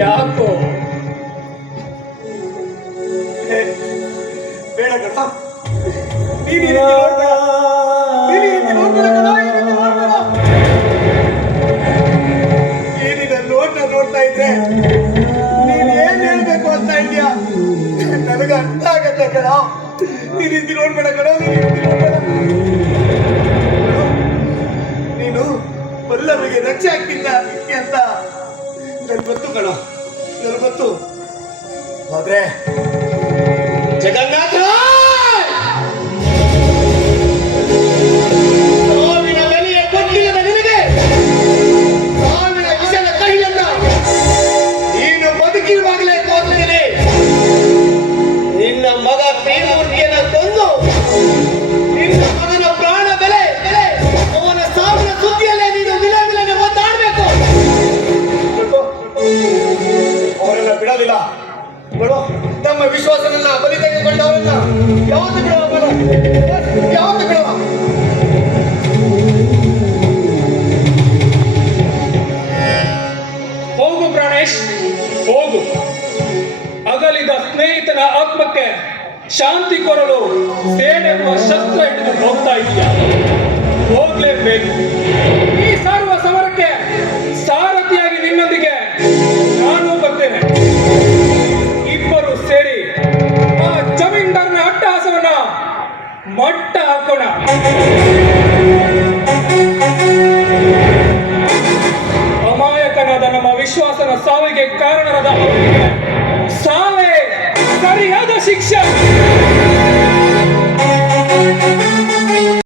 ಯಾಕೋ ಬೇಡ ಕಣ, ನೀನು ಈ ರೀತಿ ನೋಡ್ಬೇಡ. ನೀನು ಈ ರೀತಿ ನೋಡ್ಬೇಡ ಕಣ, ಈ ರೀತಿ ನೋಡ್ಬೇಡ. ಏನಿದೆ ನೋಡ್ತಾ ಇದ್ರೆ ನೀನ್ ಏನ್ ಹೇಳ್ಬೇಕು ಅಂತ ಇದೆಯಾ ನನಗೆ ಅರ್ಥ ಆಗತ್ತೆ ಕಣ. ಈ ರೀತಿ ನೋಡ್ಬೇಡ ಕಣ, ನೀನು ಈ ರೀತಿ ನೋಡ್ಬೇಡ. ನೀನು ಪಲ್ಲವಿಗೆ ರಕ್ಷೆ ಆಗ್ತಿದ್ದ ಅಂತ ನನ್ಗೆ ಗೊತ್ತು ಕಣ, ನನ್ಗೆ ಗೊತ್ತು. ಆದ್ರೆ ಜಗನ್ನಾಥ ಸಾವಿನ ಬೆಲೆಯ ಕೊಟ್ಟಿಲ್ಲದ ನಿನಗೆ ಸಾವಿನ ವಿಷದ ಕಹಿಯನ್ನ ನೀನು ಬದುಕಿರುವಾಗಲೇ ತೋರುತ್ತೇನೆ. ನಿನ್ನ ಮಗ ತ್ರಿಮೂರ್ತಿಯನ್ನ ಕೊಂದು ನಿನ್ನ ಮಗನ ಪ್ರಾಣ ಬೆಲೆ ಅವನ ಸಾವಿನ ಸುದ್ದಿಯಲ್ಲೇ ನೀನು ವಿಲವಿಲನೆ ಒದ್ದಾಡಬೇಕು. ಅವರೆಲ್ಲ ಬಿಡೋದಿಲ್ಲ. ತಮ್ಮ ವಿಶ್ವಾಸವನ್ನ ಬಲಿ ತೆಗೆದುಕೊಂಡವರನ್ನ ಯಾವತ್ತು ಬಿಡುವ, ಯಾವತ್ತು ಬಿಡುವ. ಹೋಗು ಪ್ರಾಣೇಶ್, ಹೋಗು. ಅಗಲಿದ ಸ್ನೇಹಿತನ ಆತ್ಮಕ್ಕೆ ಶಾಂತಿ ಕೊರಲು ಸೇನೆಂಬ ಶಸ್ತ್ರ ಹಿಡಿದು ಹೋಗ್ತಾ ಇದೆಯಾ? ಹೋಗ್ಲೇಬೇಕು. ಈ ಸರ್ವ ಸಮರಕ್ಕೆ ಸಾರಥಿಯಾಗಿ ನಿನ್ನೊಂದಿಗೆ ನಾನು ಬರ್ತೇನೆ. ಇಬ್ಬರು ಸೇರಿ ಆ ಜಮೀನ್ದಾರನ ಅಟ್ಟಹಾಸವನ್ನ ಮಟ್ಟ ಹಾಕೋಣ. ಅಮಾಯಕನಾದ ನಮ್ಮ ವಿಶ್ವಾಸನ ಸಾವಿಗೆ ಕಾರಣರಾದ ಅವನಿಗೆ ಸಾವೇ ಸರಿಯಾದ ಶಿಕ್ಷೆ.